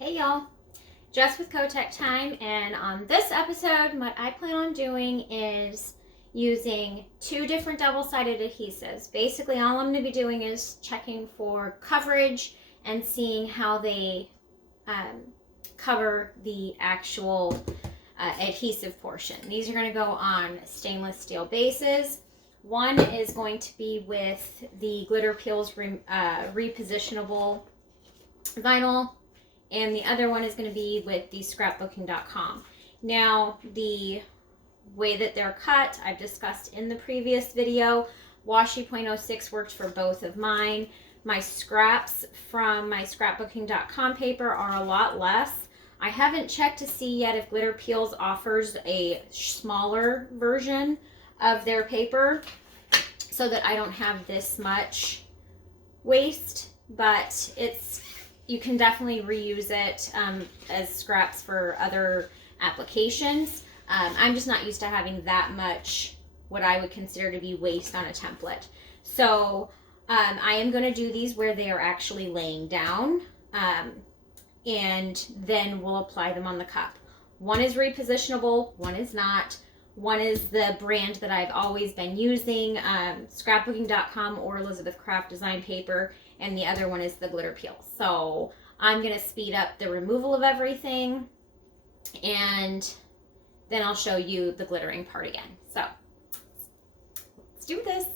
Hey y'all, Jess with Kotech Time, and on this episode, what I plan on doing is using two different double-sided adhesives. Basically, all I'm going to be doing is checking for coverage and seeing how they um, cover the actual adhesive portion. These are going to go on stainless steel bases. One is going to be with the Glitter Peels repositionable vinyl, and the other one is going to be with the scrapbooking.com. Now, the way that they're cut, I've discussed in the previous video. Washi .06 worked for both of mine. My scraps from my scrapbooking.com paper are a lot less. I haven't checked to see yet if Glitter Peels offers a smaller version of their paper so that I don't have this much waste, but you can definitely reuse it as scraps for other applications. I'm just not used to having that much what I would consider to be waste on a template. So I am going to do these where they are actually laying down, and then we'll apply them on the cup. One is repositionable, one is not. One is the brand that I've always been using, scrapbooking.com or Elizabeth Craft Design Paper, and the other one is the Glitter Peel. So I'm going to speed up the removal of everything, and then I'll show you the glittering part again. So let's do this.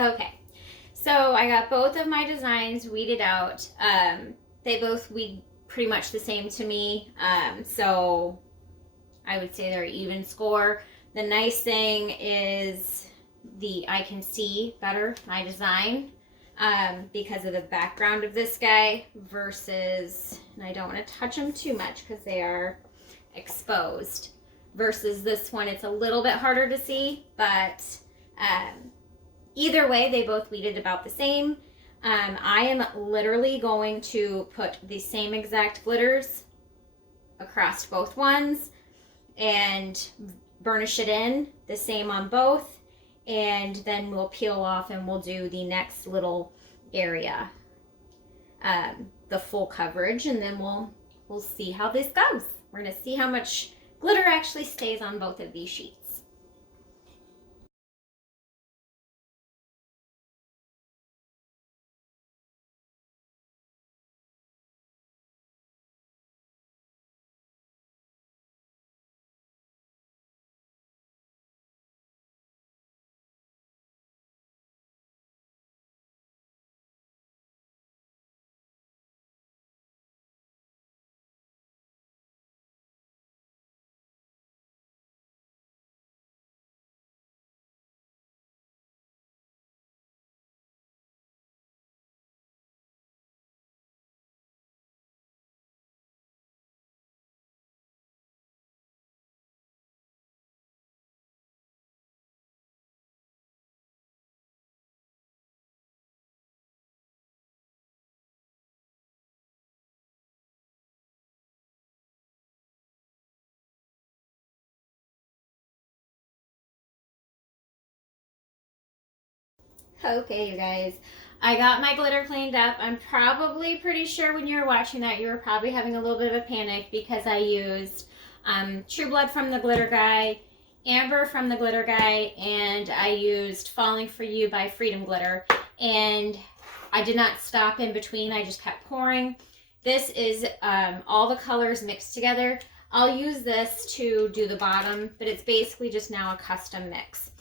Okay, so I got both of my designs weeded out. They both weed pretty much the same to me, so I would say they're even score. The nice thing is I can see better my design because of the background of this guy versus, and I don't want to touch them too much because they are exposed, versus this one. It's a little bit harder to see, but either way, they both weeded about the same. I am literally going to put the same exact glitters across both ones and burnish it in the same on both, and then we'll peel off and we'll do the next little area, the full coverage, and then we'll see how this goes. We're gonna see how much glitter actually stays on both of these sheets. Okay, you guys, I got my glitter cleaned up. I'm probably pretty sure when you were watching that, you were probably having a little bit of a panic because I used True Blood from the Glitter Guy, Amber from the Glitter Guy, and I used Falling For You by Freedom Glitter. And I did not stop in between. I just kept pouring. This is all the colors mixed together. I'll use this to do the bottom, but it's basically just now a custom mix.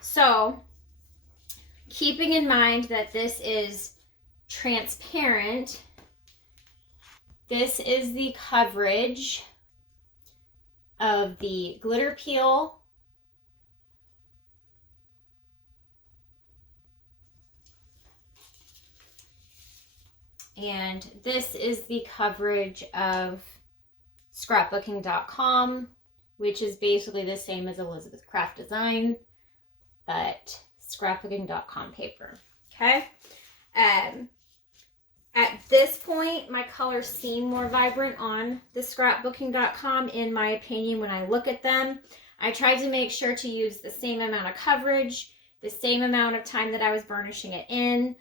So, keeping in mind that this is transparent, this is the coverage of the glitter peel. And this is the coverage of scrapbooking.com, which is basically the same as Elizabeth Craft Design, but scrapbooking.com paper. Okay. At this point, my colors seem more vibrant on the scrapbooking.com, in my opinion, when I look at them. I tried to make sure to use the same amount of coverage, the same amount of time that I was burnishing it in.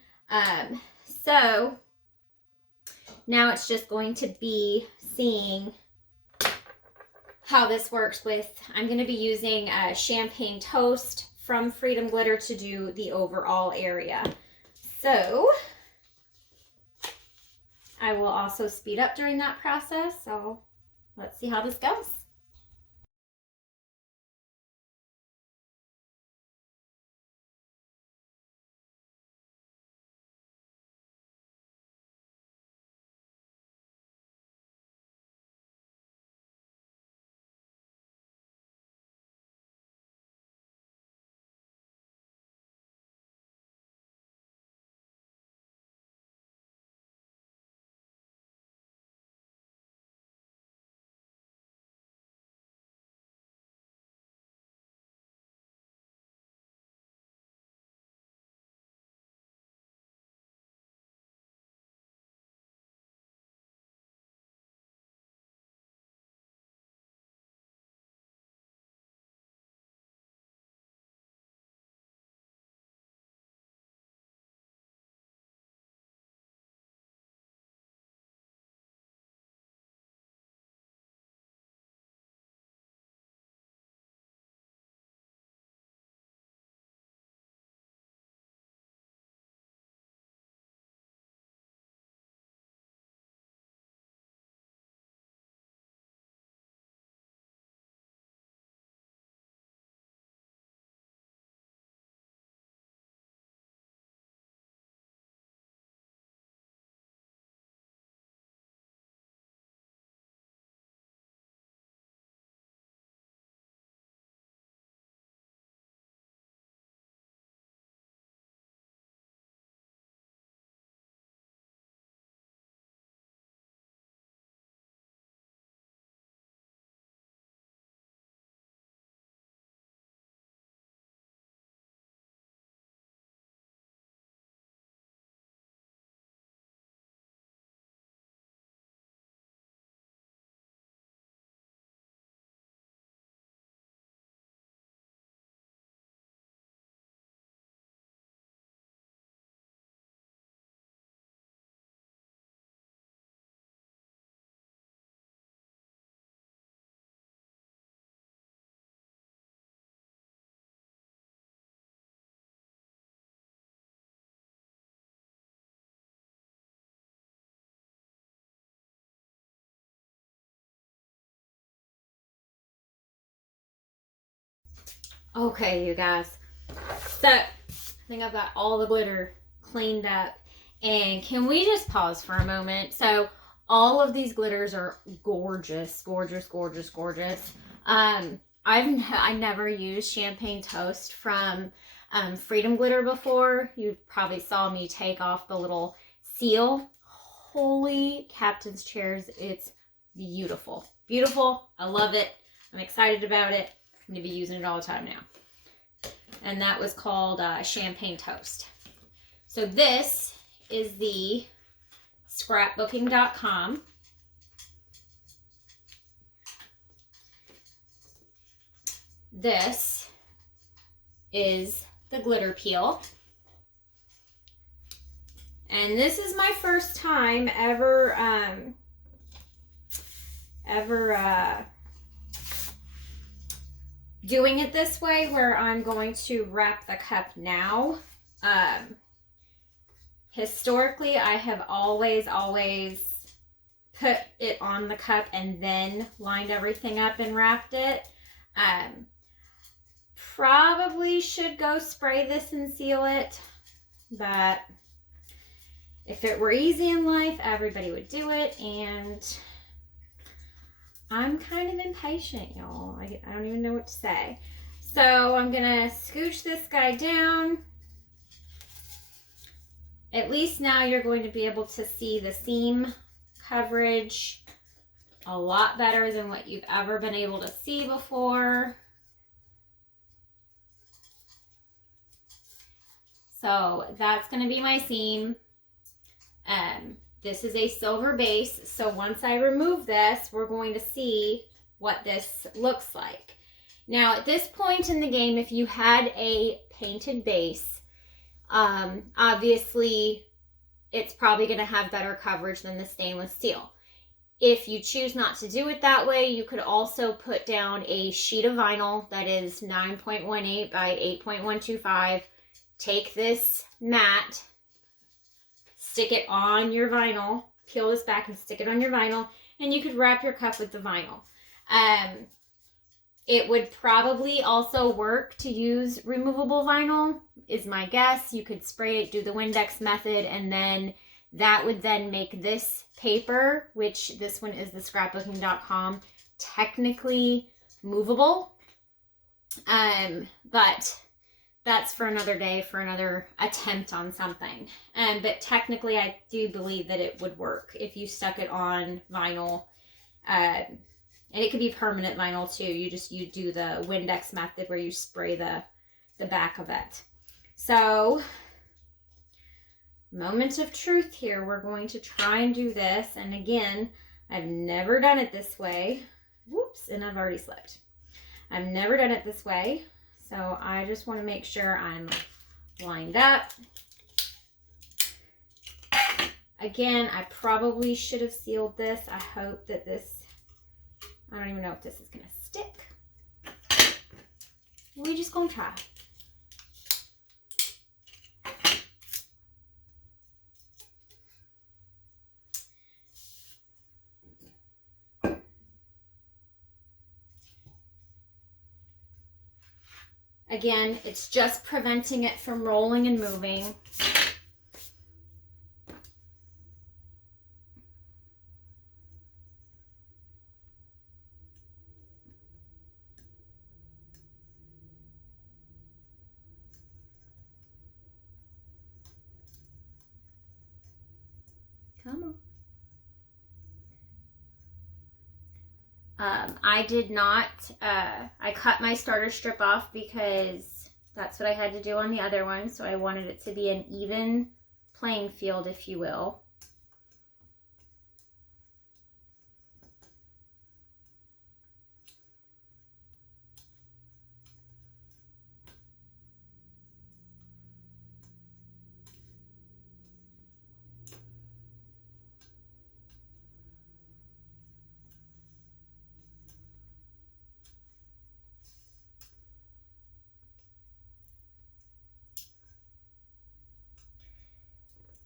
So now it's just going to be seeing how this works with, I'm going to be using Champagne Toast from Freedom Glitter to do the overall area. So I will also speed up during that process. So let's see how this goes. Okay, you guys. So, I think I've got all the glitter cleaned up. And can we just pause for a moment? So, all of these glitters are gorgeous, gorgeous, gorgeous, gorgeous. I never used Champagne Toast from Freedom Glitter before. You probably saw me take off the little seal. Holy captain's chairs, it's beautiful. Beautiful. I love it. I'm excited about it. I'm going to be using it all the time now. And that was called Champagne Toast. So this is the scrapbooking.com. This is the glitter peel. And this is my first time ever doing it this way, where I'm going to wrap the cup now. Historically, I have always put it on the cup and then lined everything up and wrapped it. Probably should go spray this and seal it, but if it were easy in life, everybody would do it, and I'm kind of impatient, y'all. I don't even know what to say. So I'm gonna scooch this guy down. At least now you're going to be able to see the seam coverage a lot better than what you've ever been able to see before. So that's going to be my seam. This is a silver base, so once I remove this, we're going to see what this looks like. Now, at this point in the game, if you had a painted base, obviously it's probably going to have better coverage than the stainless steel. If you choose not to do it that way, you could also put down a sheet of vinyl that is 9.18 by 8.125. Take this mat, stick it on your vinyl, peel this back and stick it on your vinyl, and you could wrap your cup with the vinyl. It would probably also work to use removable vinyl, is my guess. You could spray it, do the Windex method, and then that would then make this paper, which this one is the scrapbooking.com, technically movable. But that's for another day, for another attempt on something. But technically, I do believe that it would work if you stuck it on vinyl. And it could be permanent vinyl too. You do the Windex method where you spray the back of it. So, moment of truth here. We're going to try and do this. And again, I've never done it this way. Whoops, and I've already slipped. I've never done it this way. So I just want to make sure I'm lined up. Again, I probably should have sealed this. I hope that this, I don't even know if this is going to stick. We're just going to try. Again, it's just preventing it from rolling and moving. Come on. I did not, I cut my starter strip off because that's what I had to do on the other one. So I wanted it to be an even playing field, if you will.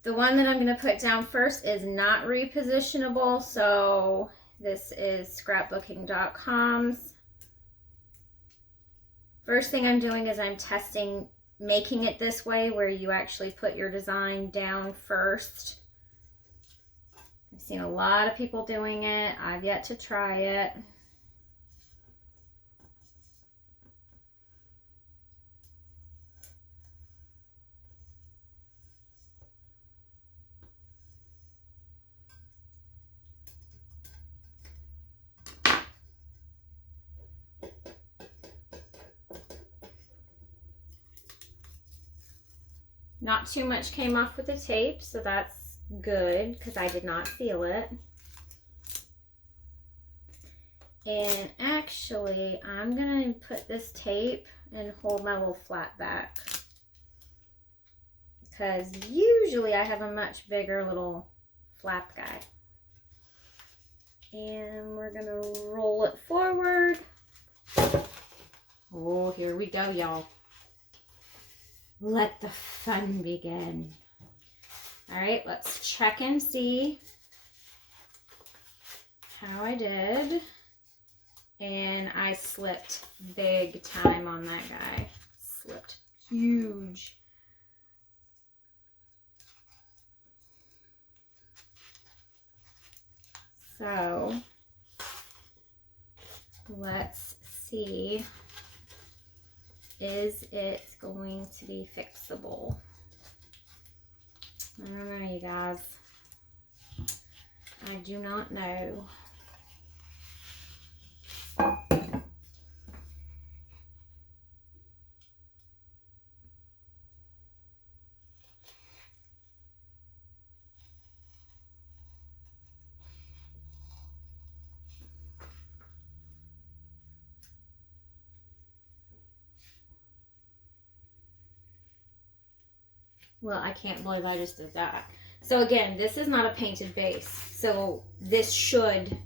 The one that I'm going to put down first is not repositionable, so this is scrapbooking.com's First thing I'm doing is I'm testing making it this way where you actually put your design down first. I've seen a lot of people doing it. I've yet to try it. Not too much came off with the tape, so that's good because I did not feel it. And actually, I'm gonna put this tape and hold my little flat back because usually I have a much bigger little flap guy. And we're gonna roll it forward. Oh, here we go, y'all. Let the fun begin. All right, let's check and see how I did. And I slipped big time on that guy. Slipped huge. So let's see. Is it going to be fixable? I don't know, you guys. I do not know. Well, I can't believe I just did that. So again, this is not a painted base. So this should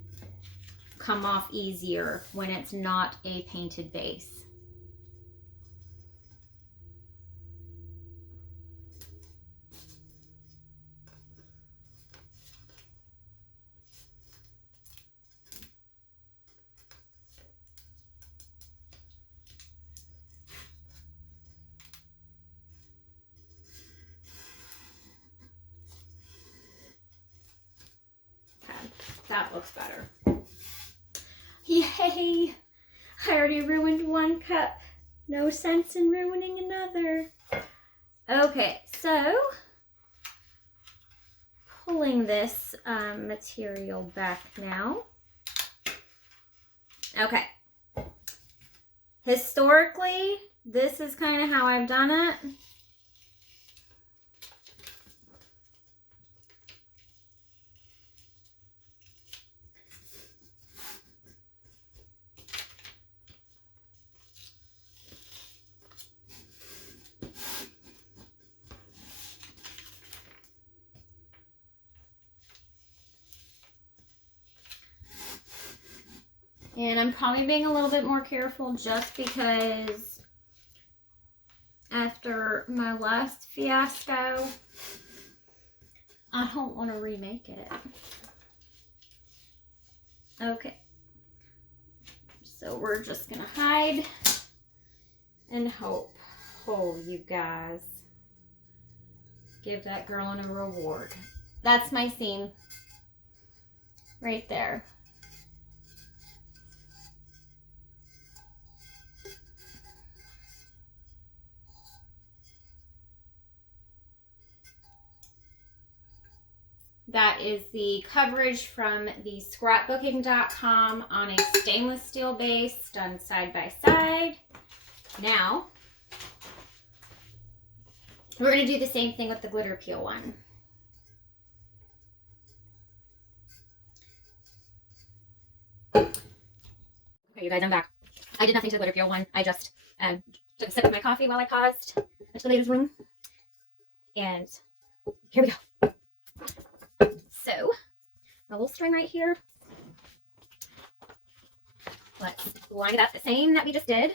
come off easier when it's not a painted base. That looks better. Yay! I already ruined one cup. No sense in ruining another. Okay, so pulling this material back now. Okay. Historically, this is kind of how I've done it. And I'm probably being a little bit more careful just because after my last fiasco, I don't want to remake it. Okay. So we're just going to hide and hope. Oh, you guys. Give that girl a reward. That's my seam. Right there. That is the coverage from the scrapbooking.com on a stainless steel base done side by side. Now, we're going to do the same thing with the glitter peel one. Okay, you guys, I'm back. I did nothing to the glitter peel one. I just took a sip of my coffee while I paused at the ladies' room. And here we go. So, a little string right here. Let's line it up the same that we just did.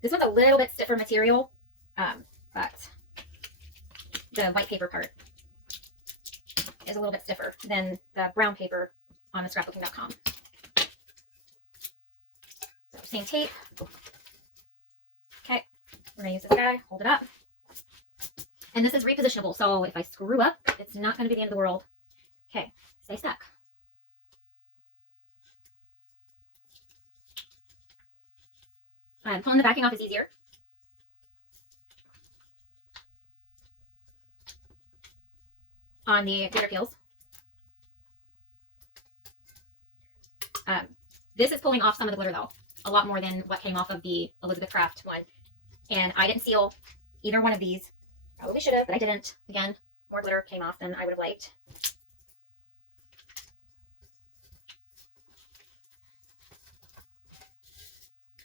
This one's a little bit stiffer material, but the white paper part is a little bit stiffer than the brown paper on the scrapbooking.com. So same tape. Okay, we're gonna use this guy, hold it up. And this is repositionable, so if I screw up, it's not gonna be the end of the world. Okay, stay stuck. Pulling the backing off is easier. On the glitter peels. This is pulling off some of the glitter though, a lot more than what came off of the Elizabeth Craft one. And I didn't seal either one of these. Probably should have, but I didn't. Again, more glitter came off than I would have liked.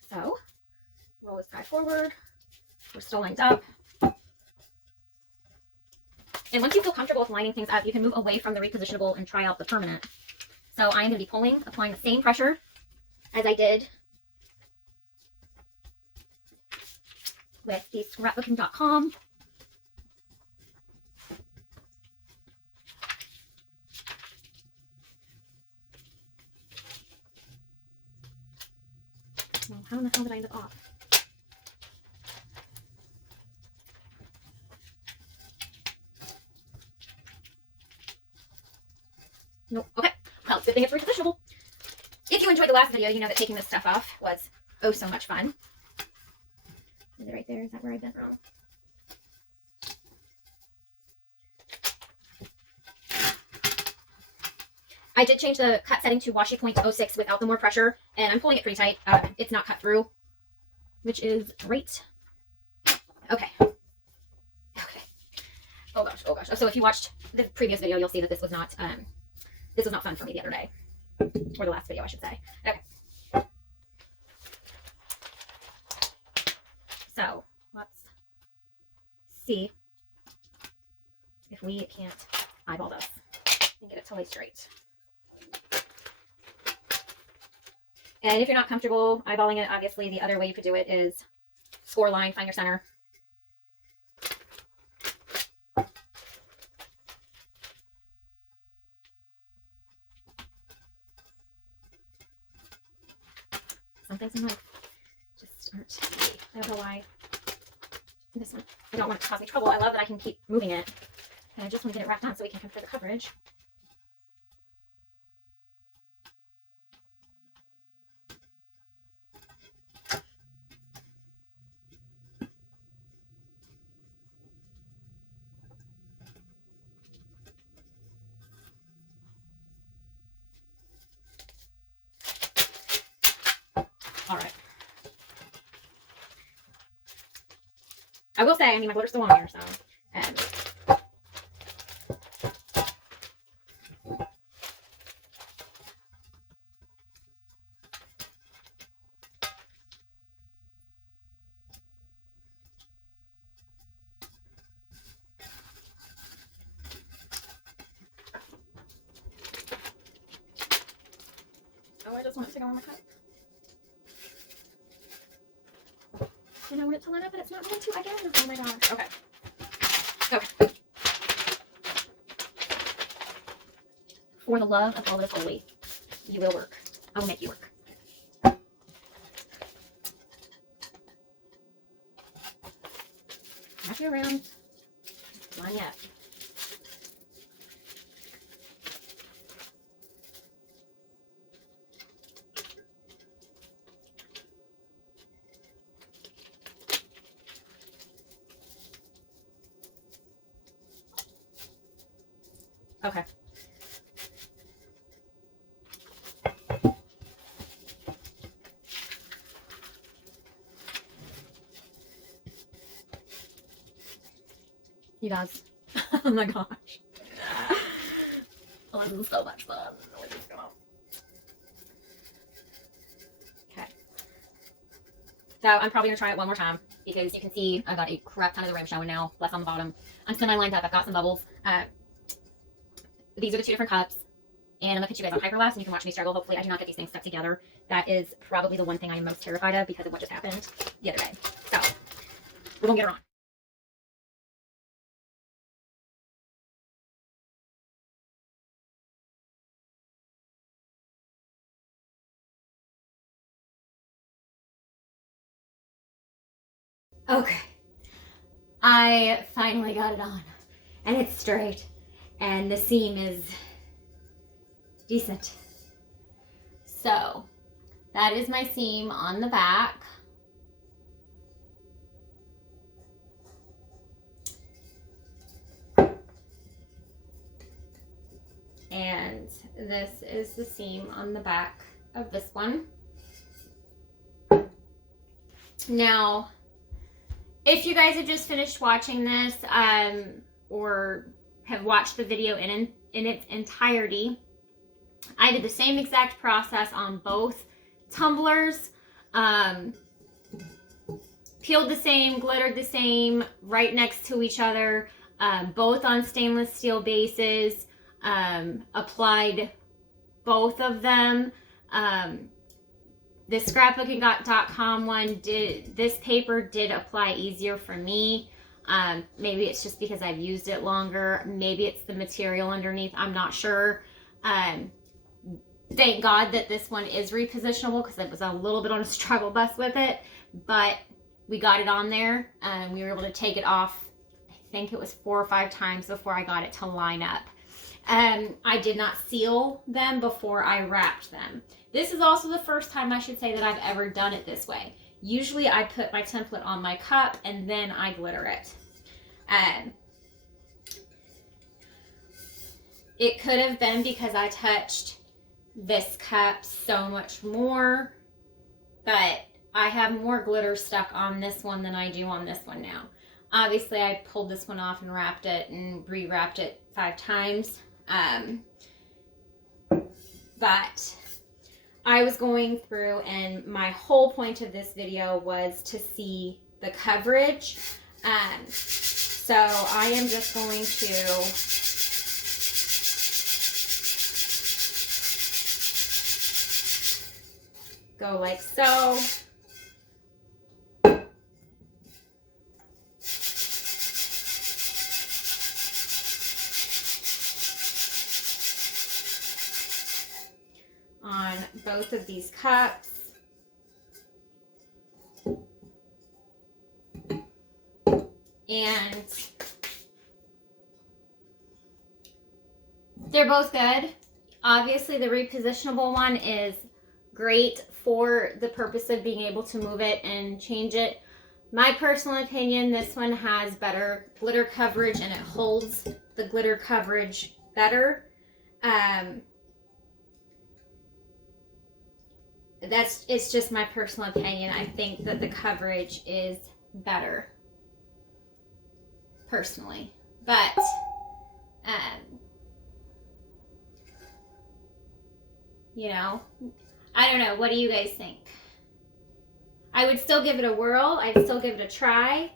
So, roll this guy forward. We're still lined up. And once you feel comfortable with lining things up, you can move away from the repositionable and try out the permanent. So I'm going to be pulling, applying the same pressure as I did with the scrapbooking.com. Well, how in the hell did I end up off? Nope. Okay. Well, it's a good thing it's repositionable. If you enjoyed the last video, you know that taking this stuff off was oh so much fun. Is it right there? Is that where I bent wrong? I did change the cut setting to washi point 06 without the more pressure, and I'm pulling it pretty tight. It's not cut through, which is great. Okay. Okay. Oh gosh. Oh gosh. So if you watched the previous video, you'll see that this was not fun for me the other day, or the last video, I should say. Okay. So let's see if we can't eyeball this and get it totally straight. And if you're not comfortable eyeballing it, obviously the other way you could do it is score line, find your center. Some things in life just aren't easy. I don't know why this one, I don't want it to cause me trouble. I love that I can keep moving it. And I just want to get it wrapped on so we can compare the coverage. All right. I will say, I mean, my glitter's still on here, so. Oh, I just want it to go on my cup. And I want it to line up, but it's not going to again. Oh my gosh. Okay. Okay. For the love of all that is holy, you will work. I will make you work. Wrap it around. Line up. Okay. You guys. Oh my gosh. Oh, this is so much fun. Okay. So I'm probably going to try it one more time because you can see I've got a crap ton of the rim showing now, less on the bottom. I'm semi-lined up. I've got some bubbles. These are the two different cups. And I'm going to put you guys on hyperlapse and you can watch me struggle. Hopefully I do not get these things stuck together. That is probably the one thing I am most terrified of because of what just happened the other day. So we're going to get her on. Okay. I finally got it on. And it's straight. And the seam is decent. So, that is my seam on the back. And this is the seam on the back of this one. Now, if you guys have just finished watching this, or have watched the video in its entirety, I did the same exact process on both tumblers. Peeled the same, glittered the same, right next to each other, both on stainless steel bases. Applied both of them. The scrapbooking.com one this paper did apply easier for me. Maybe it's just because I've used it longer. Maybe it's the material underneath. I'm not sure. Thank God that this one is repositionable, because I was a little bit on a struggle bus with it, but we got it on there and we were able to take it off. I think it was 4 or 5 times before I got it to line up. I did not seal them before I wrapped them. This is also the first time, I should say, that I've ever done it this way. Usually I put my template on my cup and then I glitter it. It could have been because I touched this cup so much more, but I have more glitter stuck on this one than I do on this one now. Obviously, I pulled this one off and wrapped it and re-wrapped it 5 times. But I was going through, and my whole point of this video was to see the coverage. So I am just going to go like so. On both of these cups. And they're both good. Obviously, the repositionable one is great for the purpose of being able to move it and change it. My personal opinion, this one has better glitter coverage and it holds the glitter coverage better. It's just my personal opinion. I think that the coverage is better, personally. But, you know, I don't know. What do you guys think? I would still give it a whirl. I'd still give it a try.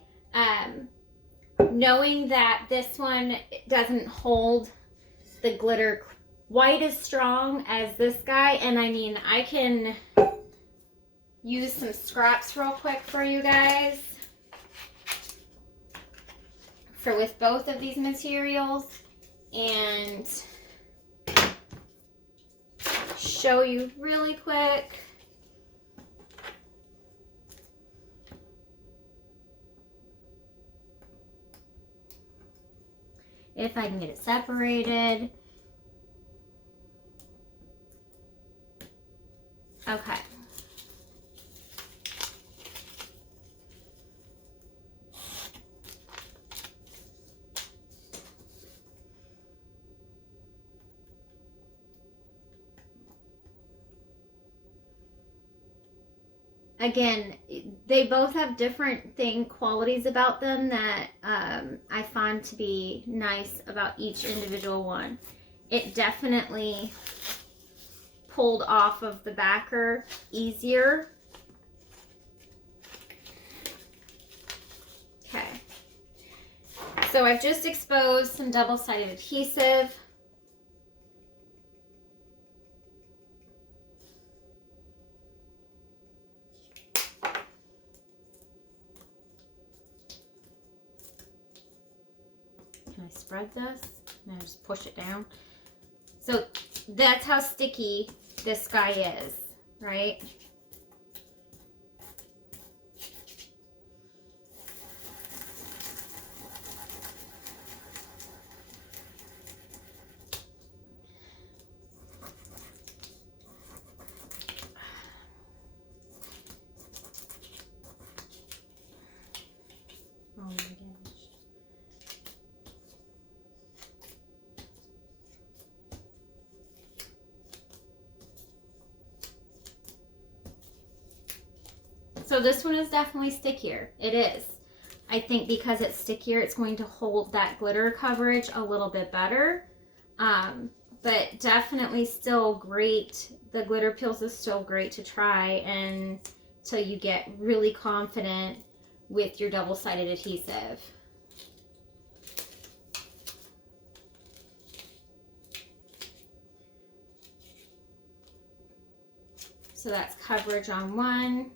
Knowing that this one doesn't hold the glitter quite as strong as this guy. And I mean, I can use some scraps real quick for you guys with both of these materials and show you really quick. If I can get it separated. Okay. Again, they both have different qualities about them that I find to be nice about each individual one. It definitely pulled off of the backer easier. Okay. So I've just exposed some double-sided adhesive. Can I spread this? And I just push it down. So that's how sticky this guy is, right? So this one is definitely stickier. It is. I think because it's stickier, it's going to hold that glitter coverage a little bit better. But definitely still great. The glitter peels is still great to try until you get really confident with your double-sided adhesive. So that's coverage on one.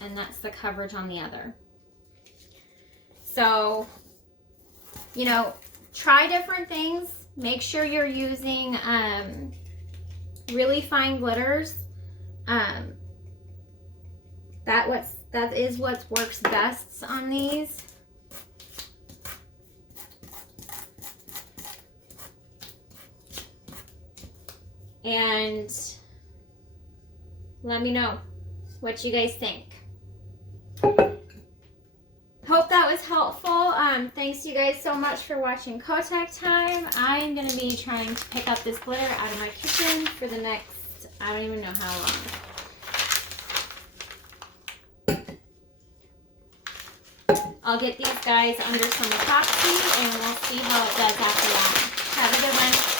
And that's the coverage on the other. So, you know, try different things. Make sure you're using really fine glitters. That is what works best on these. And let me know what you guys think. Hope that was helpful. Thanks you guys so much for watching Kotek Time. I'm going to be trying to pick up this glitter out of my kitchen for the next, I don't even know how long. I'll get these guys under some epoxy and we'll see how it does after that. Have a good one.